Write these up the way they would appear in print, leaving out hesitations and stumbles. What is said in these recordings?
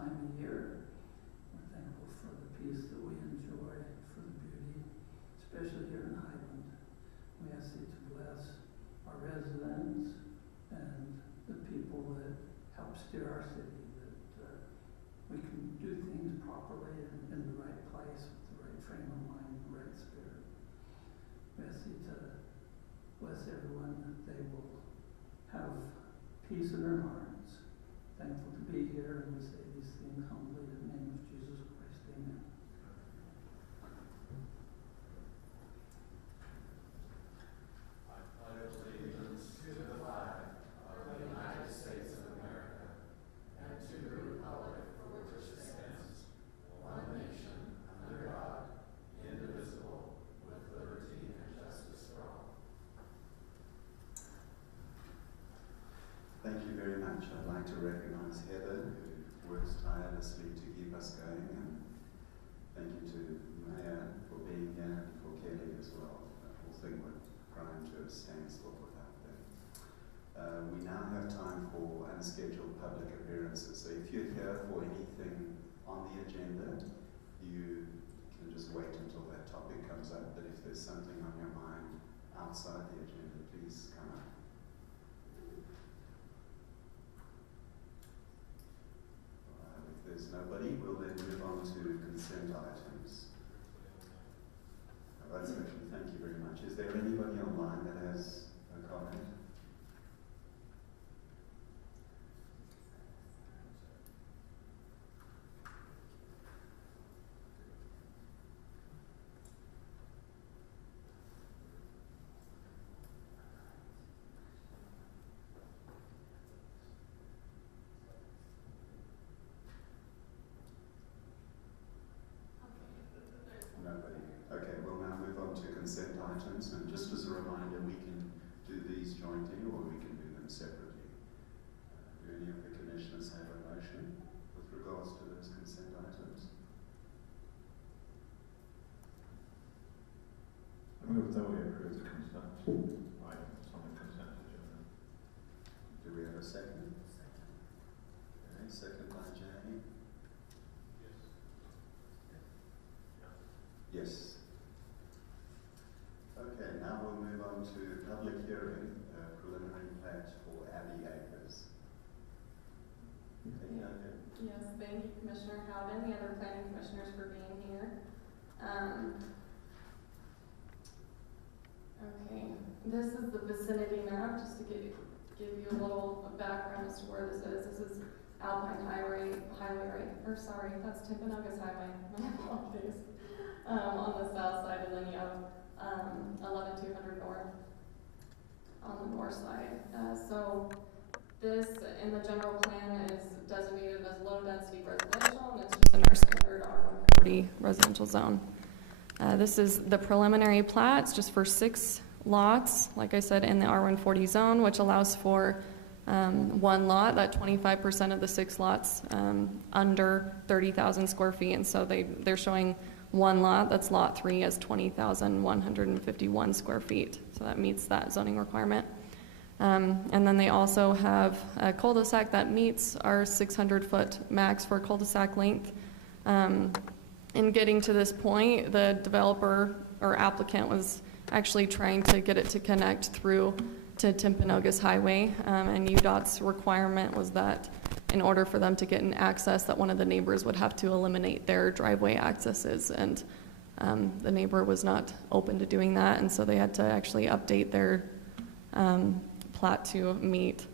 time of year. We're thankful for the peace that we enjoy, for the beauty, especially here in Highland. We ask you to bless our residents and the people that help steer our city, that we can do things properly and in the right place with the right frame of mind, the right spirit. We ask you to bless everyone, that they will have peace in their hearts. Thankful to be here, and we say these things humbly in the name of Jesus Christ. Amen. I pledge allegiance to the flag of the United States of America and to the republic for which it stands, one nation, under God, indivisible, with liberty and justice for all. Thank you very much. I'd like to recognize Heather, who works tirelessly to keep us going, and thank you to Maya for being here, and for Kelly as well. The whole thing would grind to a standstill without them. We now have time for unscheduled public appearances. So if you're here for anything on the agenda, you can just wait until that topic comes up. But if there's something on your mind outside the agenda, please come up. If there's nobody, we'll then move on to consent items. That's actually, thank you very much. Is there anybody online that has a comment? Nobody. Okay, we'll now move on to consent items, and just as a reminder, we can do these jointly or we can do them separately. Do any of the commissioners have a motion with regards to those consent items? I move that we approve the consent items on the consent agenda. Do we have a second? Okay, second by Jay. Yes. Okay, now we'll move on to public hearing, preliminary plat for Abbey Acres. Okay, Yes, thank you, Commissioner Howden, the other planning commissioners for being here. Okay, this is the vicinity map, just to give you a little background as to where this is. This is Alpine Highway, right? That's Timpanogos Highway. My apologies. On the south side, and then you have 11200 north on the north side. So this, in the general plan, is designated as low density residential, and it's just in our standard R140 residential zone. This is the preliminary plat. It's just for 6 lots, like I said, in the R140 zone, which allows for one lot, that 25% of the 6 lots under 30,000 square feet, and so they're showing one lot, that's lot 3, as 20,151 square feet. So that meets that zoning requirement. And then they also have a cul-de-sac that meets our 600-foot max for cul-de-sac length. In getting to this point, the developer or applicant was actually trying to get it to connect through to Timpanogos Highway, and UDOT's requirement was that in order for them to get an access, that one of the neighbors would have to eliminate their driveway accesses, and the neighbor was not open to doing that, and so they had to actually update their plat to meet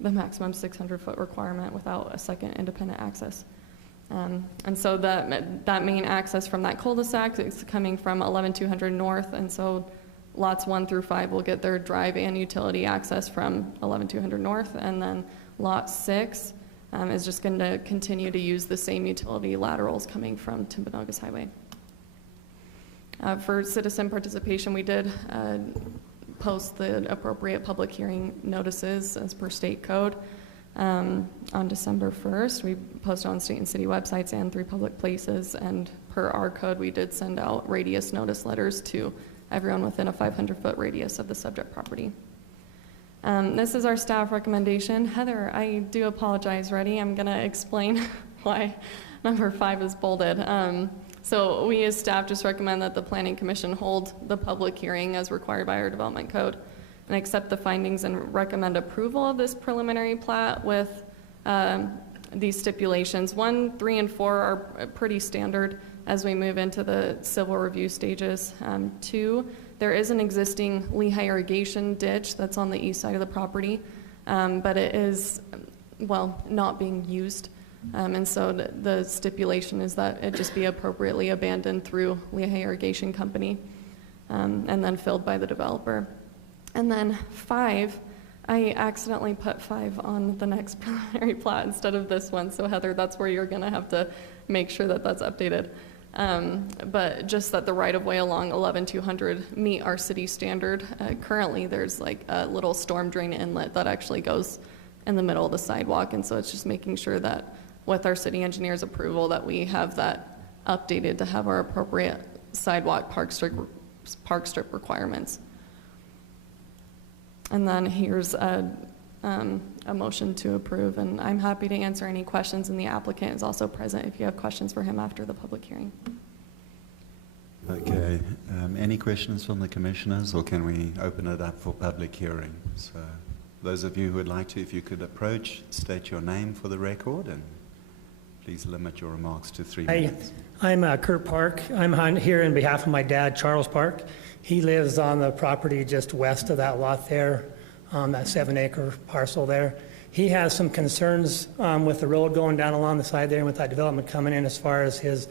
the maximum 600-foot requirement without a second independent access. And so that main access from that cul-de-sac is coming from 11200 north, and so lots 1 through 5 will get their drive and utility access from 11200 north, and then lot 6 is just going to continue to use the same utility laterals coming from Timpanogos Highway. For citizen participation, we did post the appropriate public hearing notices as per state code on December 1st. We posted on state and city websites and 3 public places, and per our code, we did send out radius notice letters to everyone within a 500-foot radius of the subject property. This is our staff recommendation. Heather, I do apologize. Ready? I'm going to explain why number 5 is bolded. So we as staff just recommend that the Planning Commission hold the public hearing as required by our development code and accept the findings and recommend approval of this preliminary plat with these stipulations. 1, 3, and 4 are pretty standard as we move into the civil review stages. 2, there is an existing Lehigh irrigation ditch that's on the east side of the property, but it is, well, not being used. And so the stipulation is that it just be appropriately abandoned through Lehigh Irrigation Company and then filled by the developer. And then 5, I accidentally put 5 on the next preliminary plat instead of this one. So Heather, that's where you're gonna have to make sure that that's updated. But just that the right-of-way along 11200 meet our city standard. Currently, there's like a little storm drain inlet that actually goes in the middle of the sidewalk. And so it's just making sure that with our city engineer's approval that we have that updated to have our appropriate sidewalk park strip requirements. And then here's a motion to approve, and I'm happy to answer any questions, and the applicant is also present if you have questions for him after the public hearing. Okay, any questions from the commissioners, or can we open it up for public hearing? So those of you who would like to, if you could approach, state your name for the record, and please limit your remarks to 3 minutes. I'm Kurt Park. I'm here on behalf of my dad, Charles Park. He lives on the property just west of that lot there, that 7-acre parcel there. He has some concerns with the road going down along the side there and with that development coming in as far as his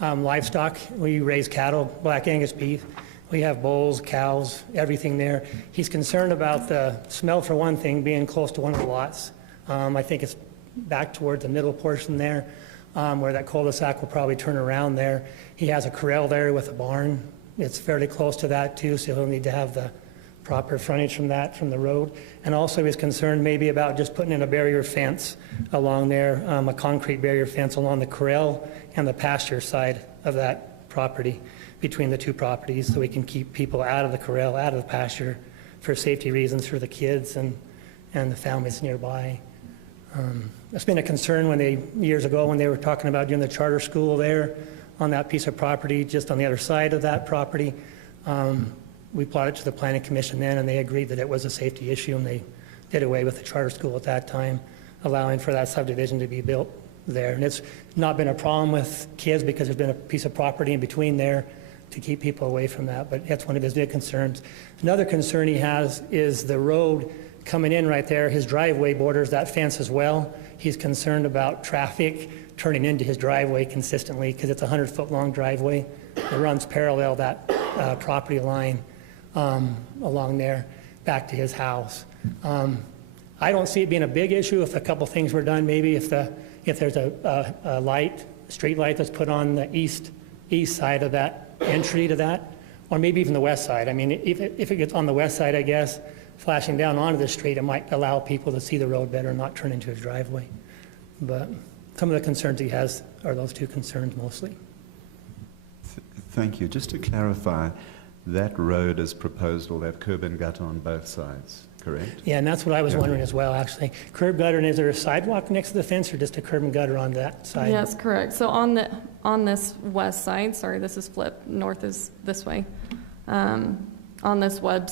livestock. We raise cattle, Black Angus beef. We have bulls, cows, everything there. He's concerned about the smell, for one thing, being close to one of the lots. I think it's back towards the middle portion there, where that cul-de-sac will probably turn around there. He has a corral there with a barn. It's fairly close to that too, so he'll need to have the proper frontage from that, from the road. And also he's concerned maybe about just putting in a barrier fence along there, a concrete barrier fence along the corral and the pasture side of that property, between the two properties, so we can keep people out of the corral, out of the pasture, for safety reasons for the kids and the families nearby. It's been a concern years ago when they were talking about doing the charter school there on that piece of property, just on the other side of that property. We brought it to the Planning Commission then, and they agreed that it was a safety issue, and they did away with the charter school at that time, allowing for that subdivision to be built there. And it's not been a problem with kids because there's been a piece of property in between there to keep people away from that, but that's one of his big concerns. Another concern he has is the road coming in right there. His driveway borders that fence as well. He's concerned about traffic turning into his driveway consistently because it's a 100-foot long driveway that runs parallel that property line along there back to his house. I don't see it being a big issue if a couple things were done. Maybe if there's a light, street light that's put on the east side of that entry to that, or maybe even the west side. I mean, if it gets on the west side, I guess, flashing down onto the street, it might allow people to see the road better and not turn into his driveway. But some of the concerns he has are those two concerns mostly. Thank you. Just to clarify, that road is proposed, or that curb and gutter on both sides, correct? Yeah, and that's what I was Yeah. wondering as well, actually. Curb gutter, and is there a sidewalk next to the fence, or just a curb and gutter on that side? Yes, correct. So on this west side, sorry, this is flipped, north is this way. On this oh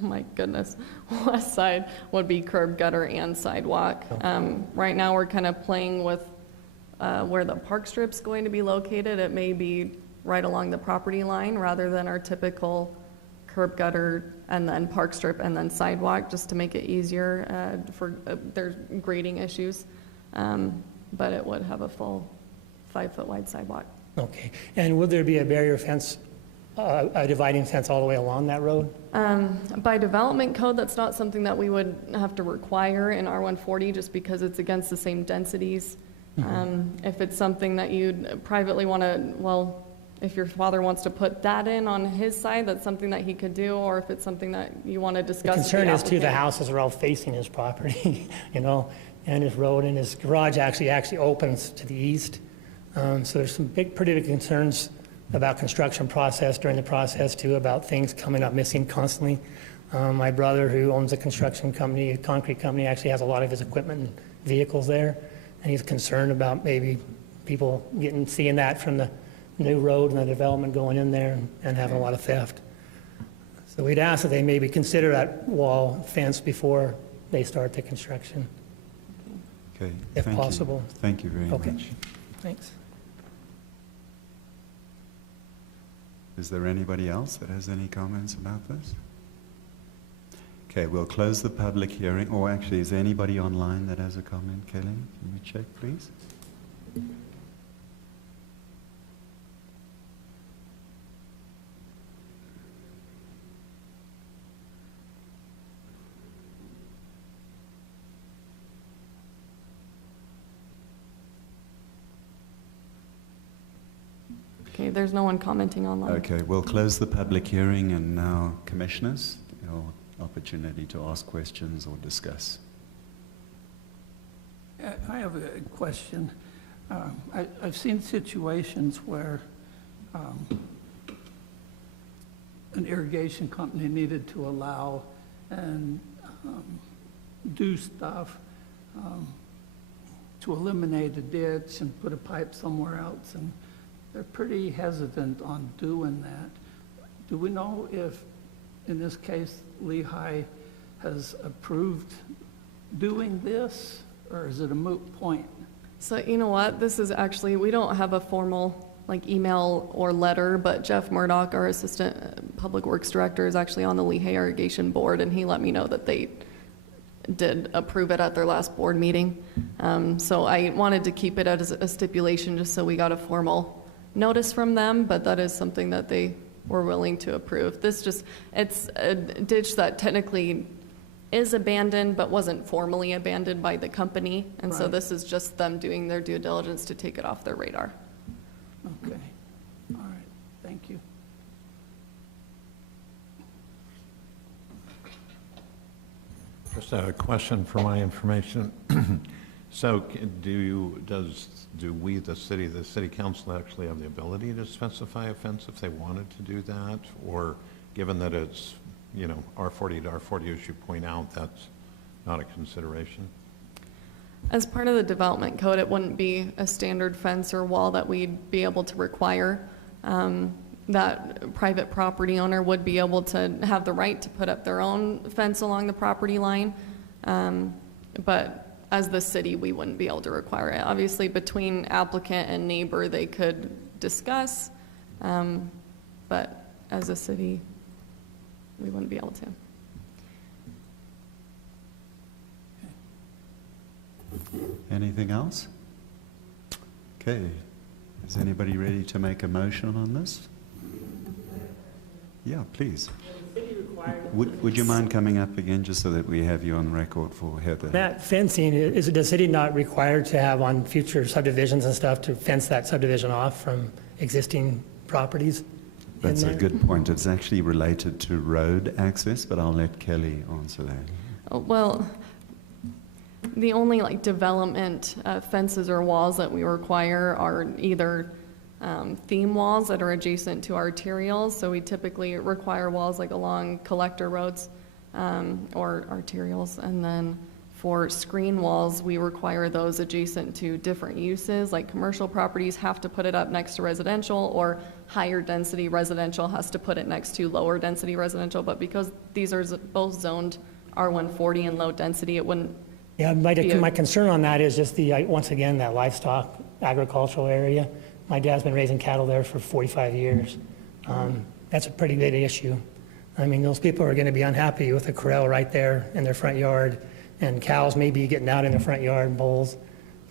my goodness, west side would be curb, gutter, and sidewalk. Right now, we're kind of playing with where the park strip's going to be located. It may be right along the property line rather than our typical curb, gutter, and then park strip, and then sidewalk, just to make it easier for there's grading issues. But it would have a full 5-foot wide sidewalk. Okay. And would there be a barrier fence, a dividing fence all the way along that road? By development code, that's not something that we would have to require in R140 just because it's against the same densities. If it's something that you'd privately want to, well, if your father wants to put that in on his side, that's something that he could do, or if it's something that you want to discuss. The with concern is too, the applicant. houses are all facing his property, and his road, and his garage actually opens to the east. So there's some pretty big concerns about construction process during the process too, about things coming up missing constantly. My brother, who owns a construction company, a concrete company, actually has a lot of his equipment and vehicles there. and he's concerned about maybe people seeing that from the new road and the development going in there and having a lot of theft. So we'd ask that they maybe consider that wall fence before they start the construction, Okay. if thank you. possible. Thank you very Okay. much. Thanks. Is there anybody else that has any comments about this? Okay, we'll close the public hearing. Or actually, is there anybody online that has a comment, Kelly? Can we check, please? Okay, there's no one commenting online. Okay, we'll close the public hearing, and now, commissioners, your opportunity to ask questions or discuss. I have a question. I've seen situations where an irrigation company needed to allow and do stuff to eliminate a ditch and put a pipe somewhere else, and they're pretty hesitant on doing that. Do we know if, in this case, Lehigh has approved doing this, or is it a moot point? So you know what, this is actually, we don't have a formal like email or letter, but Jeff Murdoch, our Assistant Public Works Director, is actually on the Lehigh Irrigation Board, and he let me know that they did approve it at their last board meeting. So I wanted to keep it as a stipulation just so we got a formal notice from them, but that is something that they were willing to approve. It's a ditch that technically is abandoned but wasn't formally abandoned by the company, and so Right. this is just them doing their due diligence to take it off their radar. Okay, all right, thank you. Just a question for my information. So do we, the city council, actually have the ability to specify a fence if they wanted to do that? Or given that it's, R40 to R40, as you point out, that's not a consideration? As part of the development code, it wouldn't be a standard fence or wall that we'd be able to require. That private property owner would be able to have the right to put up their own fence along the property line. But as the city, we wouldn't be able to require it. Obviously, between applicant and neighbor, they could discuss, but as a city, we wouldn't be able to. Anything else? Okay. Is anybody ready to make a motion on this? Yeah, please. Would you mind coming up again, just so that we have you on record for Heather? That fencing, is the city not required to have on future subdivisions and stuff to fence that subdivision off from existing properties? That's in a there? good point. It's actually related to road access, but I'll let Kelly answer that. Well, the only development fences or walls that we require are either theme walls that are adjacent to arterials. So we typically require walls along collector roads or arterials. And then for screen walls, we require those adjacent to different uses, like commercial properties have to put it up next to residential, or higher density residential has to put it next to lower density residential. But because these are both zoned R140 and low density, it wouldn't. Yeah, my concern on that is just once again, that livestock agricultural area. My dad's been raising cattle there for 45 years. That's a pretty big issue. I mean, those people are going to be unhappy with a corral right there in their front yard, and cows maybe getting out in their front yard, bulls.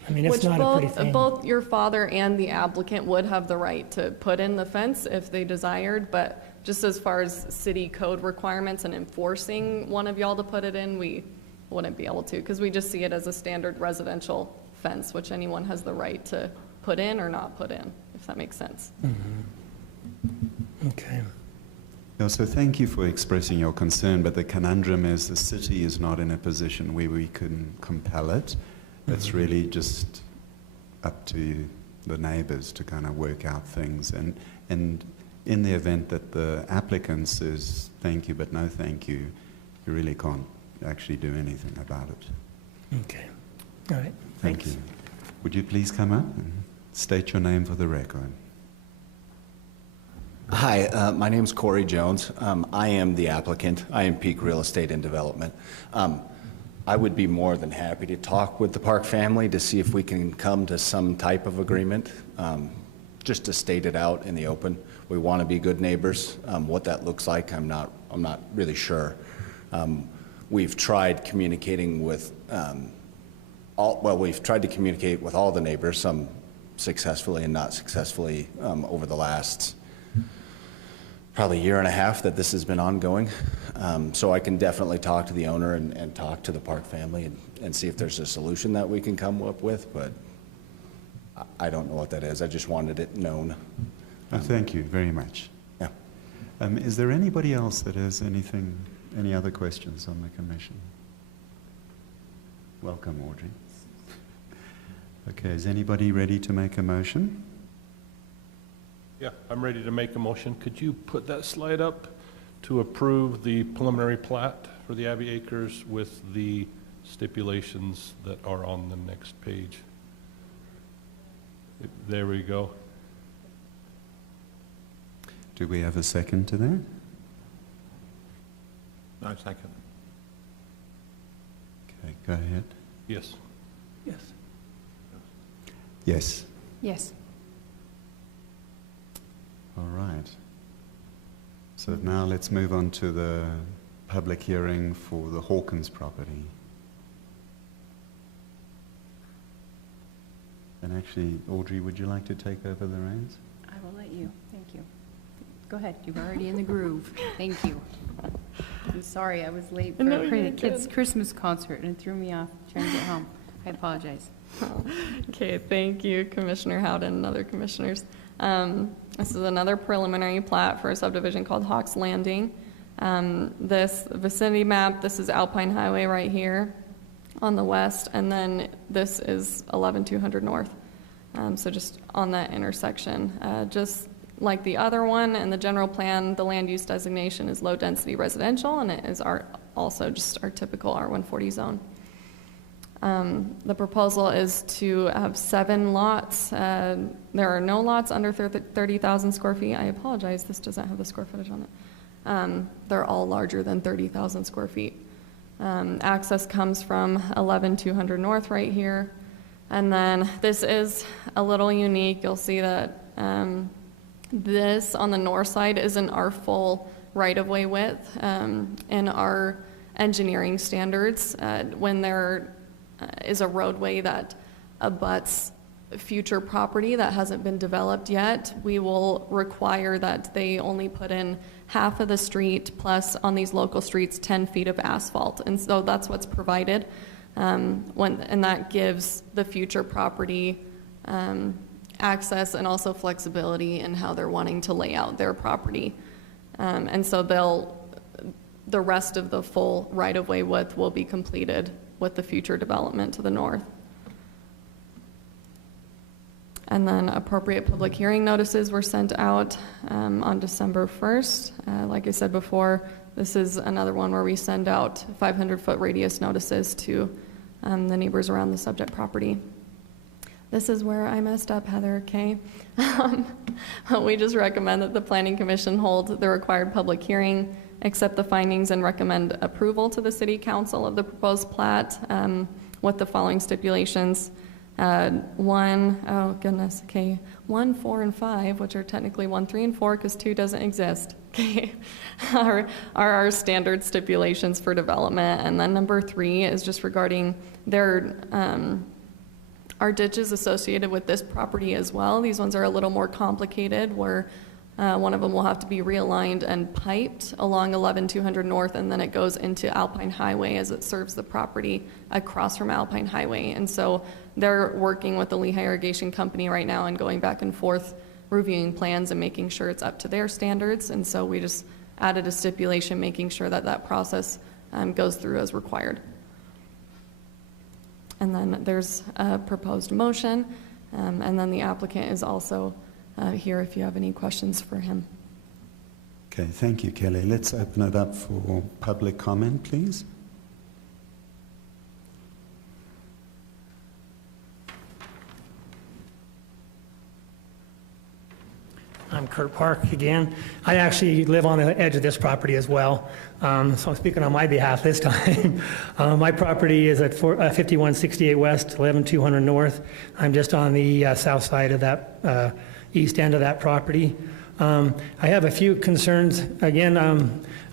I mean, it's not a pretty thing. Both your father and the applicant would have the right to put in the fence if they desired, but just as far as city code requirements and enforcing one of y'all to put it in, we wouldn't be able to, because we just see it as a standard residential fence, which anyone has the right to put in or not put in, if that makes sense. Mm-hmm. Okay. No, so thank you for expressing your concern, but the conundrum is the city is not in a position where we can compel it. It's really just up to the neighbors to kind of work out things. And in the event that the applicant says thank you but no thank you, you really can't actually do anything about it. Okay. All right. Thank Thanks. you. Would you please come up and state your name for the record? Hi, my name's Corey Jones. I am the applicant. I am Peak Real Estate and Development. I would be more than happy to talk with the Park family to see if we can come to some type of agreement. Just to state it out in the open, we want to be good neighbors. What that looks like, I'm not really sure. We've tried communicating with we've tried to communicate with all the neighbors, some successfully and not successfully, over the last probably year and a half that this has been ongoing. So I can definitely talk to the owner and talk to the Park family and see if there's a solution that we can come up with, but I don't know what that is. I just wanted it known. Thank you very much. Yeah. Is there anybody else that has any other questions on the commission? Welcome, Audrey. Okay, is anybody ready to make a motion? Yeah, I'm ready to make a motion. Could you put that slide up to approve the preliminary plat for the Abbey Acres with the stipulations that are on the next page? There we go. Do we have a second to that? No, second. Okay, go ahead. Yes. Yes. Yes. Yes. All right. So now let's move on to the public hearing for the Hawkins property. And actually, Audrey, would you like to take over the reins? I will let you. Thank you. Go ahead. You're already in the groove. Thank you. I'm sorry I was late for No, the you're kids' good. Christmas concert and it threw me off trying to get home. I apologize. Okay, thank you, Commissioner Howden and other commissioners. This is another preliminary plat for a subdivision called Hawks Landing. This vicinity map, this is Alpine Highway right here on the west, and then this is 11200 North. So just on that intersection. Just like the other one and the general plan, the land use designation is low density residential, and it is also just our typical R140 zone. The proposal is to have 7 lots. There are no lots under 30,000 square feet. I apologize, this doesn't have the square footage on it. They're all larger than 30,000 square feet. Access comes from 11200 North right here. And then this is a little unique. You'll see that this on the north side isn't our full right-of-way width. In our engineering standards, when there is a roadway that abuts future property that hasn't been developed yet, we will require that they only put in half of the street plus on these local streets 10 feet of asphalt. And so that's what's provided. And that gives the future property access and also flexibility in how they're wanting to lay out their property. And so the rest of the full right-of-way width will be completed with the future development to the north. And then appropriate public hearing notices were sent out on December 1st. Like I said before, this is another one where we send out 500-foot radius notices to the neighbors around the subject property. This is where I messed up, Heather, okay? We just recommend that the Planning Commission hold the required public hearing, accept the findings, and recommend approval to the City Council of the proposed plat with the following stipulations. 1, 4, and 5, which are technically 1, 3, and 4 because 2 doesn't exist, okay, are our standard stipulations for development. And then number 3 is just regarding our ditches associated with this property as well. These ones are a little more complicated, where one of them will have to be realigned and piped along 11200 North, and then it goes into Alpine Highway as it serves the property across from Alpine Highway. And so they're working with the Lehigh Irrigation Company right now and going back and forth, reviewing plans and making sure it's up to their standards. And so we just added a stipulation making sure that that process goes through as required. And then there's a proposed motion, and then the applicant is also here if you have any questions for him. Okay, thank you, Kelly. Let's open it up for public comment, please. I'm Kurt Park again. I actually live on the edge of this property as well, so I'm speaking on my behalf this time. My property is at 5168 West, 11200 North. I'm just on the south side of that east end of that property. I have a few concerns. Again,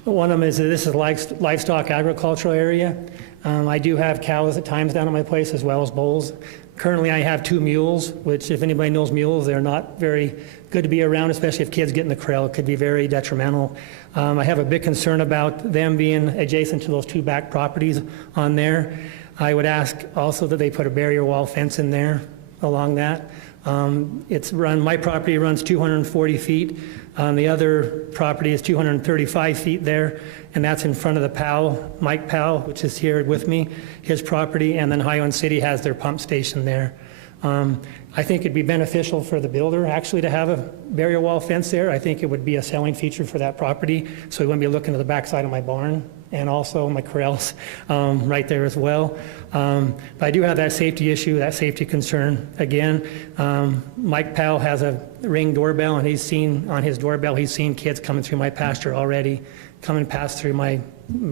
one of them is that this is livestock agricultural area. I do have cows at times down at my place as well as bulls. Currently, I have 2 mules, which if anybody knows mules, they're not very good to be around, especially if kids get in the corral. It could be very detrimental. I have a big concern about them being adjacent to those 2 back properties on there. I would ask also that they put a barrier wall fence in there along that. My property runs 240 feet. The other property is 235 feet there, and that's in front of the Powell, Mike Powell, which is here with me, his property, and then Highland City has their pump station there. I think it'd be beneficial for the builder actually to have a barrier wall fence there. I think it would be a selling feature for that property, so he wouldn't be looking to the backside of my barn and also my corrals right there as well. But I do have that safety issue, that safety concern. Again, Mike Powell has a Ring doorbell, and he's seen on his doorbell, he's seen kids coming through my pasture already, coming past through my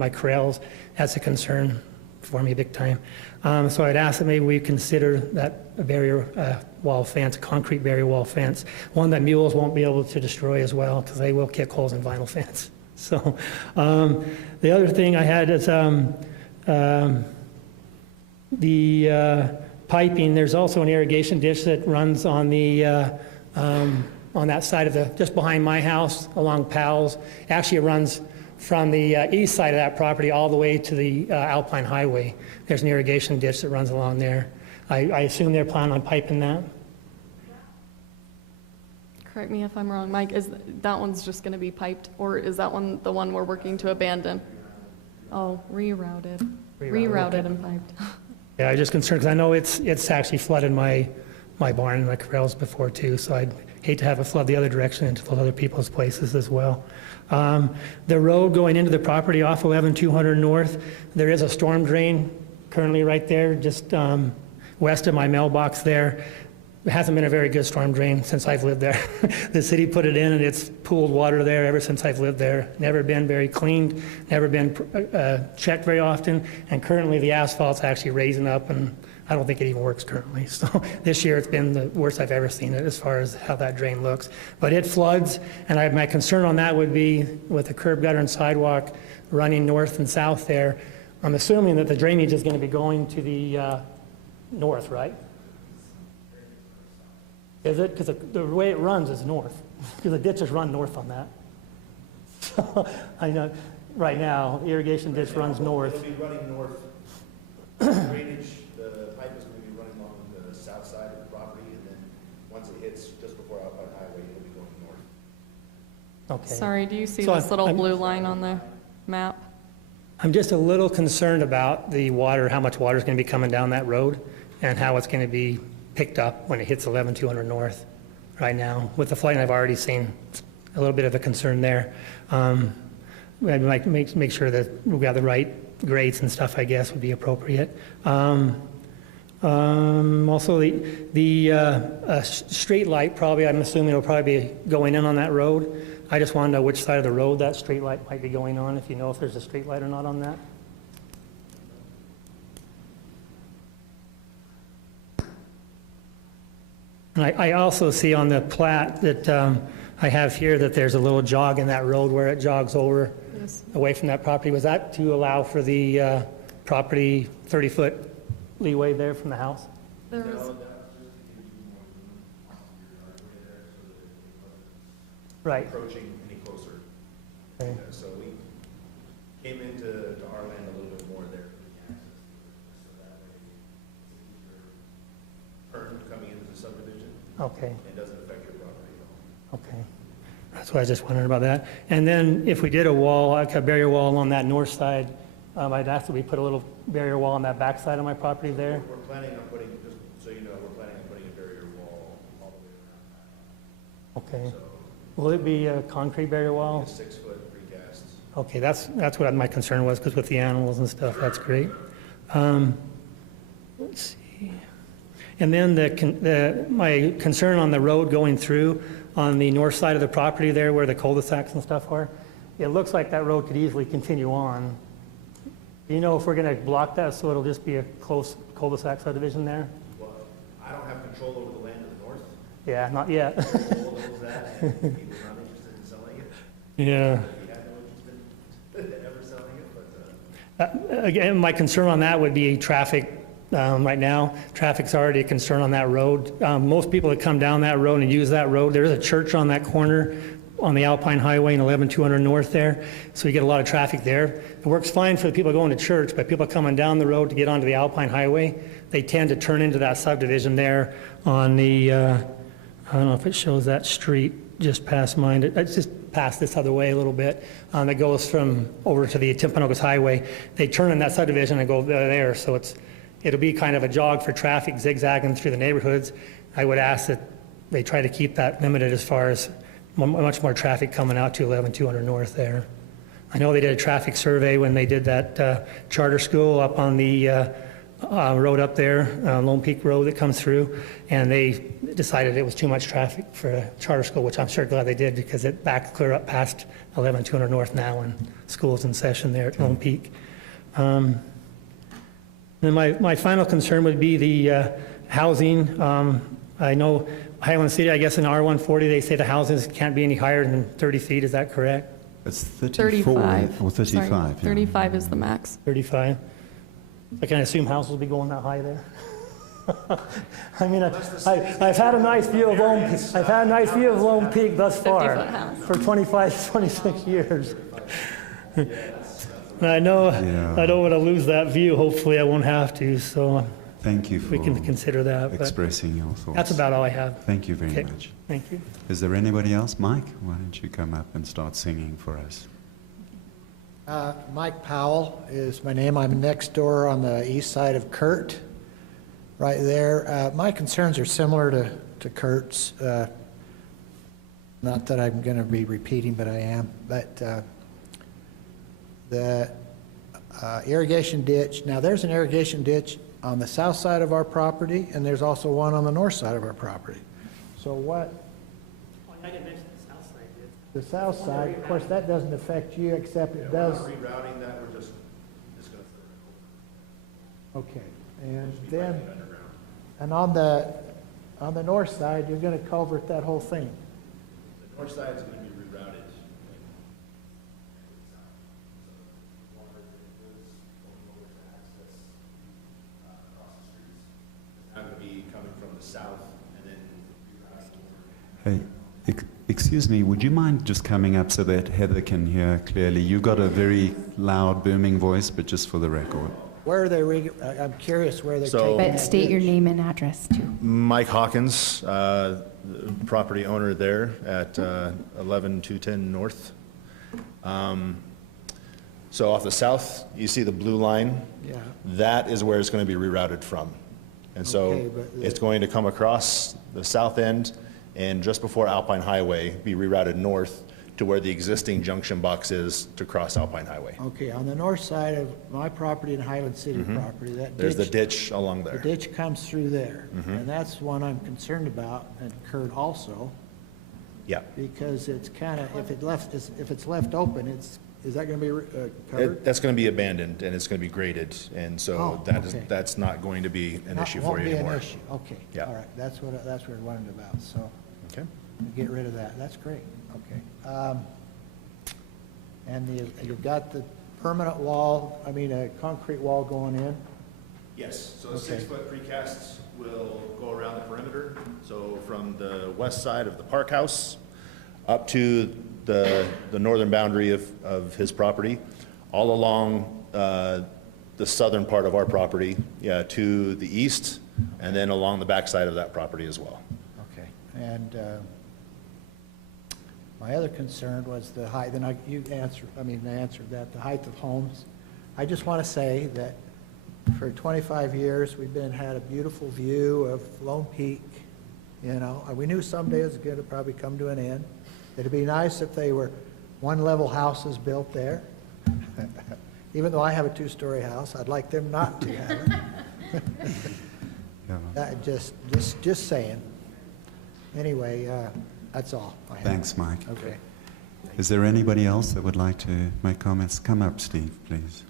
corrals. That's a concern for me big time. So I'd ask that maybe we consider that a barrier wall fence, a concrete barrier wall fence, one that mules won't be able to destroy as well, because they will kick holes in vinyl fence. So the other thing I had is the piping. There's also an irrigation ditch that runs on the on that side of the, just behind my house along Powell's. Actually, it runs from the east side of that property all the way to the Alpine Highway. There's an irrigation ditch that runs along there. I assume they're planning on piping that. Correct me if I'm wrong, Mike, is that one's just gonna be piped, or is that one the one we're working to abandon? Oh, rerouted Okay. and piped. Yeah, I'm just concerned because I know it's actually flooded my barn and my corrals before too, so I'd hate to have it flood the other direction into those other people's places as well. The road going into the property off 11200 North, there is a storm drain currently right there, just west of my mailbox there. It hasn't been a very good storm drain since I've lived there. The city put it in, and it's pooled water there ever since I've lived there. Never been very cleaned, never been checked very often, and currently the asphalt's actually raising up, and I don't think it even works currently. So this year it's been the worst I've ever seen it as far as how that drain looks. But it floods, and my concern on that would be with the curb gutter and sidewalk running north and south there. I'm assuming that the drainage is going to be going to the north, right? Is it? Because the way it runs is north, because the ditches run north on that. So I know right now, the irrigation ditch runs north. It'll be running north. Drainage, the pipe is going to be running along the south side of the property, and then once it hits just before Alpine Highway, it'll be going north. Okay. Sorry, do you see So this little I'm- blue line on the map? I'm just a little concerned about the water, how much water is going to be coming down that road, and how it's going to be picked up when it hits 11200 North right now. With the flooding, I've already seen a little bit of a concern there. I'd like to make sure that we've got the right grades and stuff, I guess, would be appropriate. Also, the street light, probably, I'm assuming will probably be going in on that road. I just want to know which side of the road that street light might be going on, if you know if there's a street light or not on that. And I also see on the plat that I have here that there's a little jog in that road where it jogs over Yes. away from that property. Was that to allow for the property 30-foot leeway there from the house? There was, Right. Approaching any closer. Okay. So we came into our land a little bit more there. So that way, turn coming into the subdivision, Okay. it doesn't affect your property at all. Okay. That's why I was just wondering about that. And then if we did a wall, like a barrier wall on that north side, I'd ask that we put a little barrier wall on that back side of my property there. We're planning on putting, just so you know, we're planning on putting a barrier wall all the way around. Okay. So Will it be a concrete barrier wall? a 6-foot precast. Okay, that's what my concern was, because with the animals and stuff, that's great. Let's see. And then my concern on the road going through on the north side of the property there where the cul-de-sacs and stuff are, it looks like that road could easily continue on. Do you know if we're going to block that so it'll just be a close cul-de-sac subdivision there? Well, I don't have control over the land to the north. Yeah, not yet. Control over that, and he was not interested in selling it. Yeah. He had no interest in ever selling it, but, Again, my concern on that would be traffic. Right now, traffic's already a concern on that road. Most people that come down that road and use that road, there is a church on that corner on the Alpine Highway and 11200 North there, so you get a lot of traffic there. It works fine for the people going to church, but people coming down the road to get onto the Alpine Highway, they tend to turn into that subdivision there on the, I don't know if it shows that street just past mine. It's just past this other way a little bit, that goes from over to the Timpanogos Highway. They turn in that subdivision and go there, so it'll be kind of a jog for traffic zigzagging through the neighborhoods. I would ask that they try to keep that limited as far as much more traffic coming out to 11200 North there. I know they did a traffic survey when they did that charter school up on the road up there, Lone Peak Road that comes through, and they decided it was too much traffic for a charter school, which I'm sure glad they did because it backed clear up past 11200 North now and school's in session there at Lone Peak. Then my final concern would be the housing. I know Highland City, I guess in R140, they say the houses can't be any higher than 30 feet, is that correct? It's 34 35. or 35. Sorry, yeah. 35 is the max. 35? I can assume houses will be going that high there. I mean, I've had a nice view of Lone Peak. I've had a nice view of Lone Peak thus far 50-foot house. for 25, 26 years. And I know Yeah. I don't want to lose that view. Hopefully, I won't have to. So Thank you for we can consider that. But expressing your thoughts. that's about all I have. Thank you very Okay. much. Thank you. Is there anybody else? Mike, why don't you come up and start singing for us? Mike Powell is my name. I'm next door on the east side of Kurt, right there. My concerns are similar to Kurt's. Not that I'm going to be repeating, but I am. But the irrigation ditch, now there's an irrigation ditch on the south side of our property, and there's also one on the north side of our property. So what? I didn't mention the south side. The south side, of course, that doesn't affect you, except it does. We're not rerouting that, we're just gonna. Okay, and then, and on the north side, you're gonna culvert that whole thing. The north side is gonna be rerouted. It's not gonna be coming from the south and then rerouting. Hey, excuse me, would you mind just coming up so that Heather can hear clearly? You've got a very loud, booming voice, but just for the record. Where are they, I'm curious where they're So- taking that But state your ditch. name and address too. Mike Hawkins, property owner there at 11210 North. So off the south, you see the blue line? Yeah, That is where it's going to be rerouted from. And so Okay, but- it's going to come across the south end and just before Alpine Highway, be rerouted north to where the existing junction box is to cross Alpine Highway. okay, on the north side of my property and Highland City property, that There's the ditch, ditch along the there. ditch comes through there. And that's one I'm concerned about, and Kurt also, Yeah. because it's kind of, if it's left open, is that going to be covered? That's going to be abandoned and it's going to be graded. And so Oh, okay. that's not going to be an issue for Won't you be an anymore. issue, okay. Yeah. All right, that's what I wondered about, so. Okay. Get rid of that, that's great, okay. And you've got the permanent wall, a concrete wall going in? Yes, so the Okay. 6-foot precast will go around the perimeter. So from the west side of the park house up to the northern boundary of his property, all along the southern part of our property, yeah, to the east, and then along the backside of that property as well. Okay, and my other concern was the height, and I answered that, the height of homes. I just want to say that for 25 years, we've had a beautiful view of Lone Peak, we knew someday it was going to probably come to an end. It'd be nice if they were one-level houses built there. Even though I have a 2-story house, I'd like them not to have it. Yeah. Just saying. Anyway, that's all I have. Thanks, Mike. Okay. Is there anybody else that would like to make comments? Come up, Steve, please.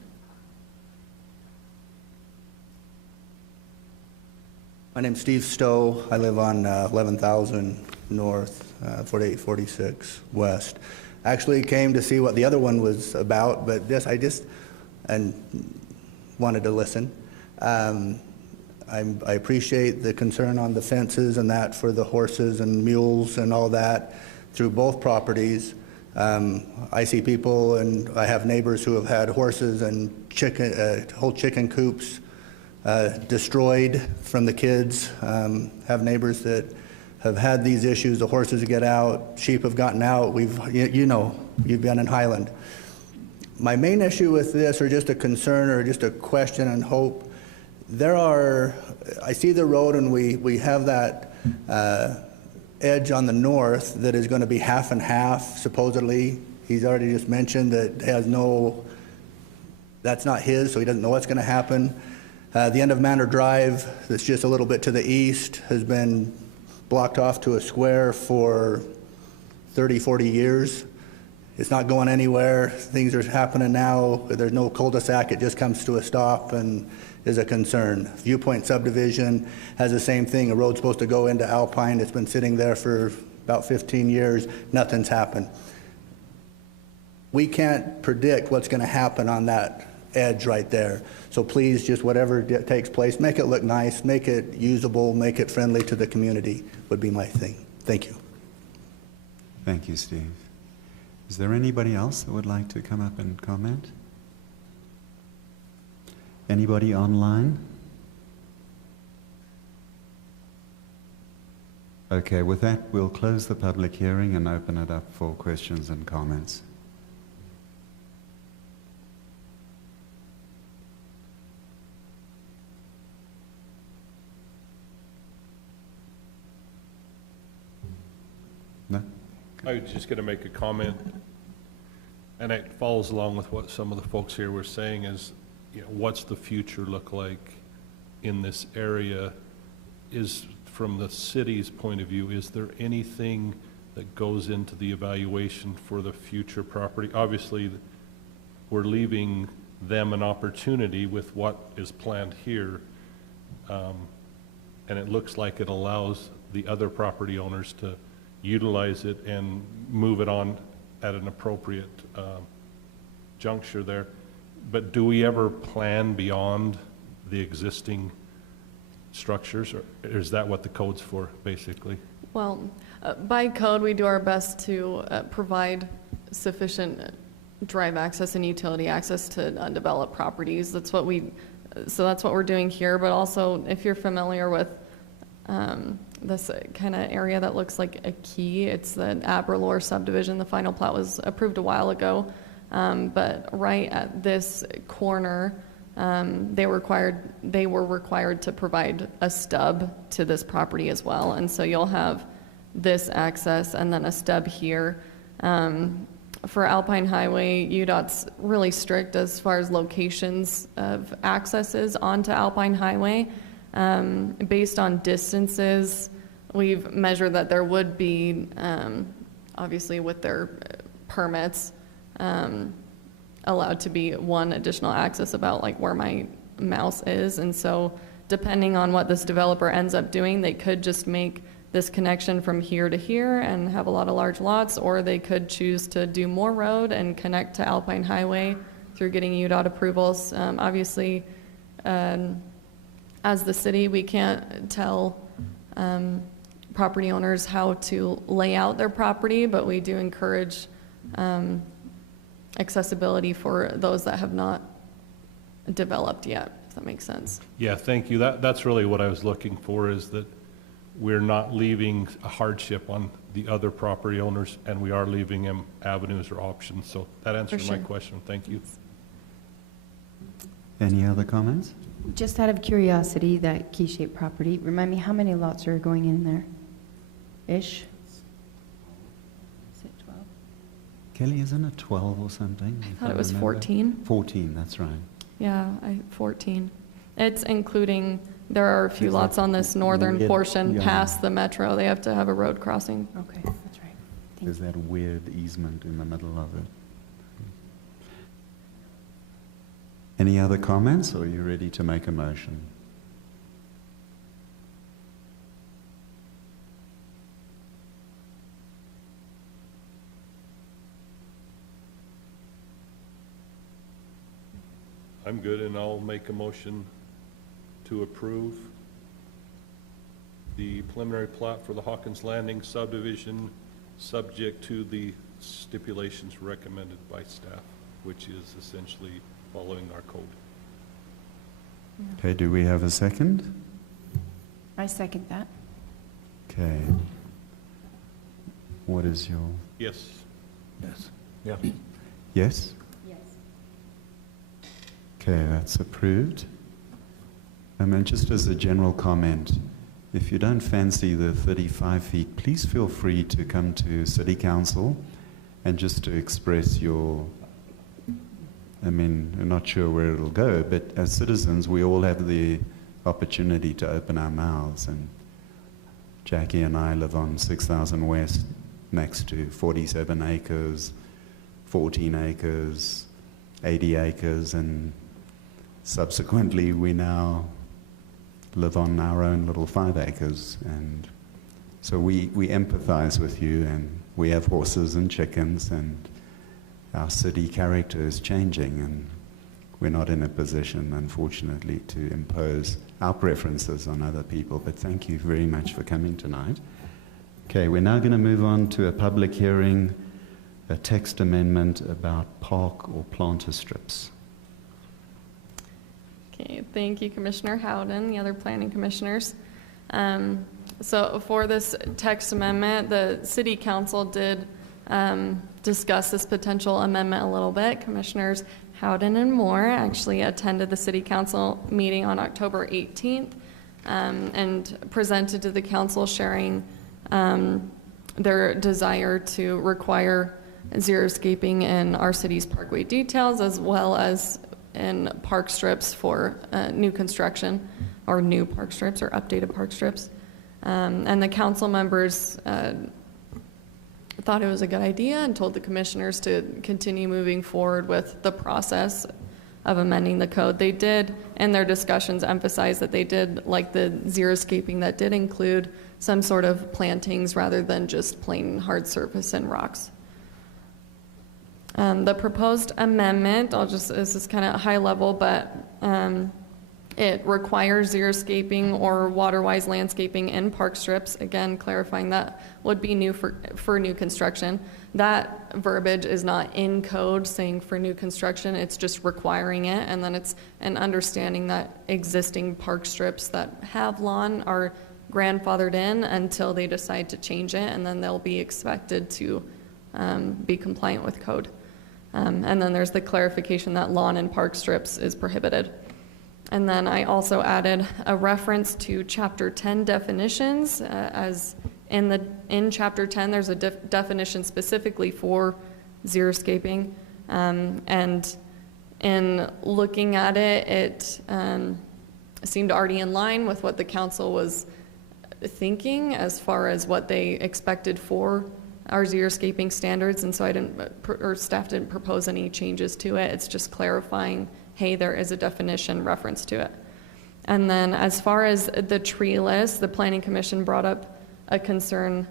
My name's Steve Stowe. I live on 11,000 North, 4846 West. Actually came to see what the other one was about, but this and wanted to listen. I appreciate the concern on the fences and that for the horses and mules and all that through both properties. I see people, and I have neighbors who have had horses and whole chicken coops destroyed from the kids. Have neighbors that have had these issues. The horses get out, sheep have gotten out. You've been in Highland. My main issue with this, or just a concern, or just a question and hope, I see the road, and we have that edge on the north that is going to be half and half, supposedly. He's already just mentioned that that's not his, so he doesn't know what's going to happen. The end of Manor Drive, that's just a little bit to the east, has been blocked off to a square for 30, 40 years. It's not going anywhere. Things are happening now. There's no cul-de-sac. It just comes to a stop and is a concern. Viewpoint subdivision has the same thing. A road's supposed to go into Alpine. It's been sitting there for about 15 years. Nothing's happened. We can't predict what's going to happen on that edge right there. So please, just whatever takes place, make it look nice, make it usable, make it friendly to the community would be my thing. Thank you. Thank you, Steve. Is there anybody else that would like to come up and comment? Anybody online? Okay, with that, we'll close the public hearing and open it up for questions and comments. No? I was just going to make a comment, and it follows along with what some of the folks here were saying is, what's the future look like in this area? Is, from the city's point of view, is there anything that goes into the evaluation for the future property? Obviously, we're leaving them an opportunity with what is planned here, and it looks like it allows the other property owners to utilize it and move it on at an appropriate juncture there. But do we ever plan beyond the existing structures, or is that what the code's for, basically? Well, by code, we do our best to provide sufficient drive access and utility access to undeveloped properties. That's what we're doing here. But also, if you're familiar with this kind of area that looks like a key, it's the Aberlour subdivision. The final plat was approved a while ago. But right at this corner, they were required to provide a stub to this property as well. And so you'll have this access and then a stub here. For Alpine Highway, UDOT's really strict as far as locations of accesses onto Alpine Highway. Based on distances, we've measured that there would be, obviously with their permits, allowed to be one additional access about like where my mouse is. And so depending on what this developer ends up doing, they could just make this connection from here to here and have a lot of large lots, or they could choose to do more road and connect to Alpine Highway through getting UDOT approvals. Obviously, as the city, we can't tell property owners how to lay out their property, but we do encourage accessibility for those that have not developed yet, if that makes sense. Yeah, thank you. That's really what I was looking for, is that we're not leaving a hardship on the other property owners, and we are leaving them avenues or options. So that answers my question. Thank you. Any other comments? Just out of curiosity, that key-shaped property, remind me how many lots are going in there? Ish? Is it 12? Kelly, isn't it 12 or something? I thought it was 14. 14, that's right. Yeah, 14. It's including There are a few Is that lots on this northern weird? portion Yeah. past the metro. They have to have a road crossing. Okay, that's right. Thank There's that weird easement in the middle of it. Any other comments, or are you ready to make a motion? I'm good, and I'll make a motion to approve the preliminary plat for the Hawkins Landing subdivision, subject to the stipulations recommended by staff, which is essentially following our code. Okay, do we have a second? I second that. Okay. What is your, Yes. Yes. Yeah. yes? Yes. Okay, that's approved. And just as a general comment, if you don't fancy the 35 feet, please feel free to come to City Council and just to express your, I'm not sure where it'll go, but as citizens, we all have the opportunity to open our mouths. And Jackie and I live on 6,000 West, next to 47 acres, 14 acres, 80 acres, and subsequently we now live on our own little 5 acres. And so we empathize with you, and we have horses and chickens, and our city character is changing, and we're not in a position, unfortunately, to impose our preferences on other people. But thank you very much for coming tonight. Okay, we're now going to move on to a public hearing, a text amendment about park or planter strips. Okay, thank you, Commissioner Howden, the other planning commissioners. So for this text amendment, the City Council did discuss this potential amendment a little bit. Commissioners Howden and Moore actually attended the City Council meeting on October 18th and presented to the council, sharing their desire to require xeriscaping in our city's parkway details, as well as in park strips for new construction, or new park strips or updated park strips. And the council members thought it was a good idea and told the commissioners to continue moving forward with the process of amending the code. They did, in their discussions, emphasize that they did like the xeriscaping that did include some sort of plantings rather than just plain hard surface and rocks. The proposed amendment, this is kind of high level, but it requires xeriscaping or water-wise landscaping in park strips. Again, clarifying that would be new for new construction. That verbiage is not in code saying for new construction, it's just requiring it. And then it's an understanding that existing park strips that have lawn are grandfathered in until they decide to change it, and then they'll be expected to be compliant with code. And then there's the clarification that lawn and park strips is prohibited. And then I also added a reference to Chapter 10 definitions. As in Chapter 10, there's a definition specifically for xeriscaping. And in looking at it, it seemed already in line with what the council was thinking as far as what they expected for our xeriscaping standards. And so staff didn't propose any changes to it. It's just clarifying, hey, there is a definition reference to it. And then as far as the tree list, the Planning Commission brought up a concern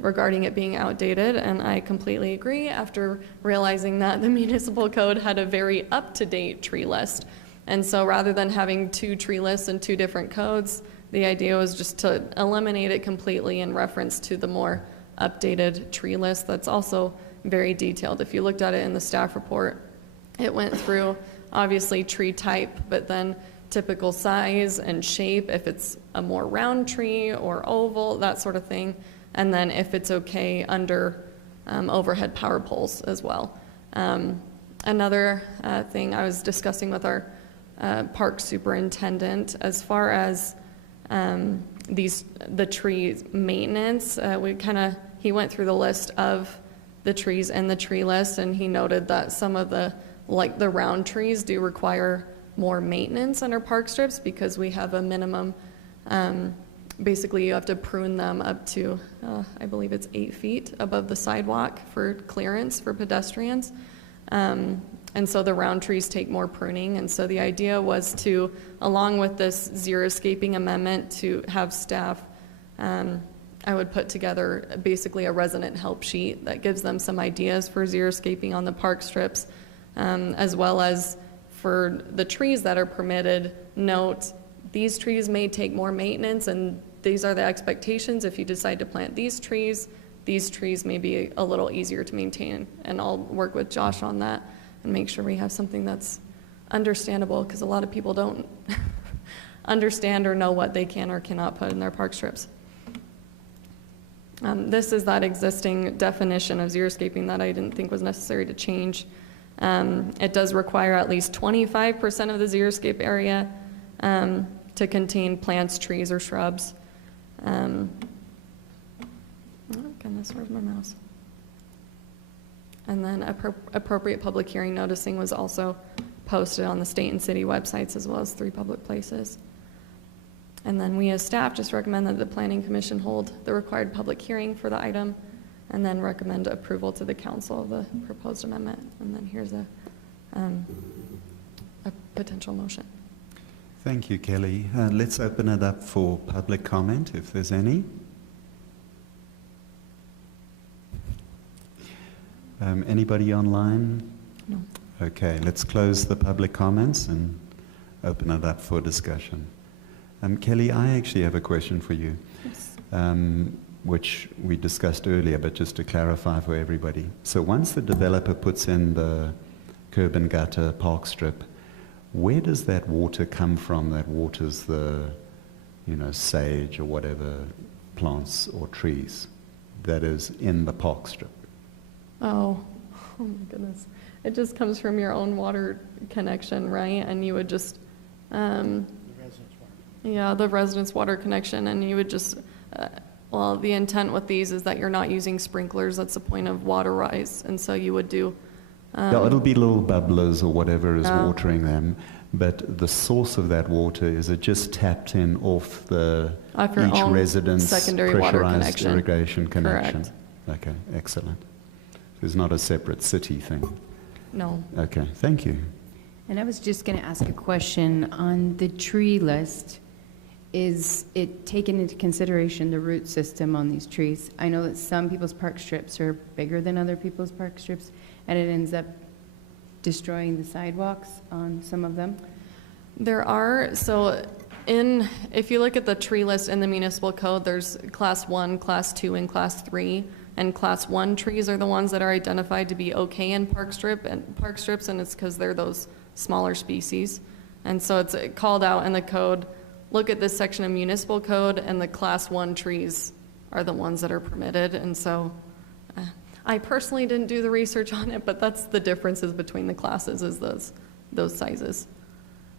regarding it being outdated, and I completely agree after realizing that the municipal code had a very up-to-date tree list. And so rather than having 2 tree lists and 2 different codes, the idea was just to eliminate it completely in reference to the more updated tree list that's also very detailed. If you looked at it in the staff report, it went through obviously tree type, but then typical size and shape, if it's a more round tree or oval, that sort of thing. And then if it's okay under overhead power poles as well. Another thing I was discussing with our park superintendent, as far as the tree maintenance, he went through the list of the trees in the tree list, and he noted that some of the round trees do require more maintenance on our park strips because we have a minimum, basically you have to prune them up to, I believe it's 8 feet above the sidewalk for clearance for pedestrians. And so the round trees take more pruning. And so the idea was to, along with this xeriscaping amendment, to have staff, I would put together basically a resident help sheet that gives them some ideas for xeriscaping on the park strips, as well as for the trees that are permitted, note these trees may take more maintenance and these are the expectations. If you decide to plant these trees may be a little easier to maintain. And I'll work with Josh on that and make sure we have something that's understandable, because a lot of people don't understand or know what they can or cannot put in their park strips. This is that existing definition of xeriscaping that I didn't think was necessary to change. It does require at least 25% of the xeriscape area to contain plants, trees, or shrubs. Oh goodness, where's my mouse? And then appropriate public hearing noticing was also posted on the state and city websites, as well as 3 public places. And then we as staff just recommend that the Planning Commission hold the required public hearing for the item and then recommend approval to the council of the proposed amendment. And then here's a potential motion. Thank you, Kelly. Let's open it up for public comment, if there's any. Anybody online? No. Okay, let's close the public comments and open it up for discussion. Kelly, I actually have a question for you, Yes. which we discussed earlier, but just to clarify for everybody. So once the developer puts in the curb and gutter park strip, where does that water come from that waters the, sage or whatever plants or trees that is in the park strip? Oh my goodness. It just comes from your own water connection, right? And you would just, the residence water connection, and you would just, well, the intent with these is that you're not using sprinklers. That's the point of water rise. And so you would do... yeah, it'll be little bubblers or whatever is watering them, but the source of that water, is it just tapped in off each resident's secondary water pressurized connection. irrigation connection? Correct. Okay, excellent. It's not a separate city thing. No. Okay, thank you. And I was just going to ask a question on the tree list. Is it taken into consideration the root system on these trees? I know that some people's park strips are bigger than other people's park strips, and it ends up destroying the sidewalks on some of them. There are, if you look at the tree list in the municipal code, there's class 1, class 2, and class 3. And class 1 trees are the ones that are identified to be okay in park strips, and it's because they're those smaller species. And so it's called out in the code. Look at this section of municipal code, and the class 1 trees are the ones that are permitted. And so I personally didn't do the research on it, but that's the differences between the classes, is those sizes.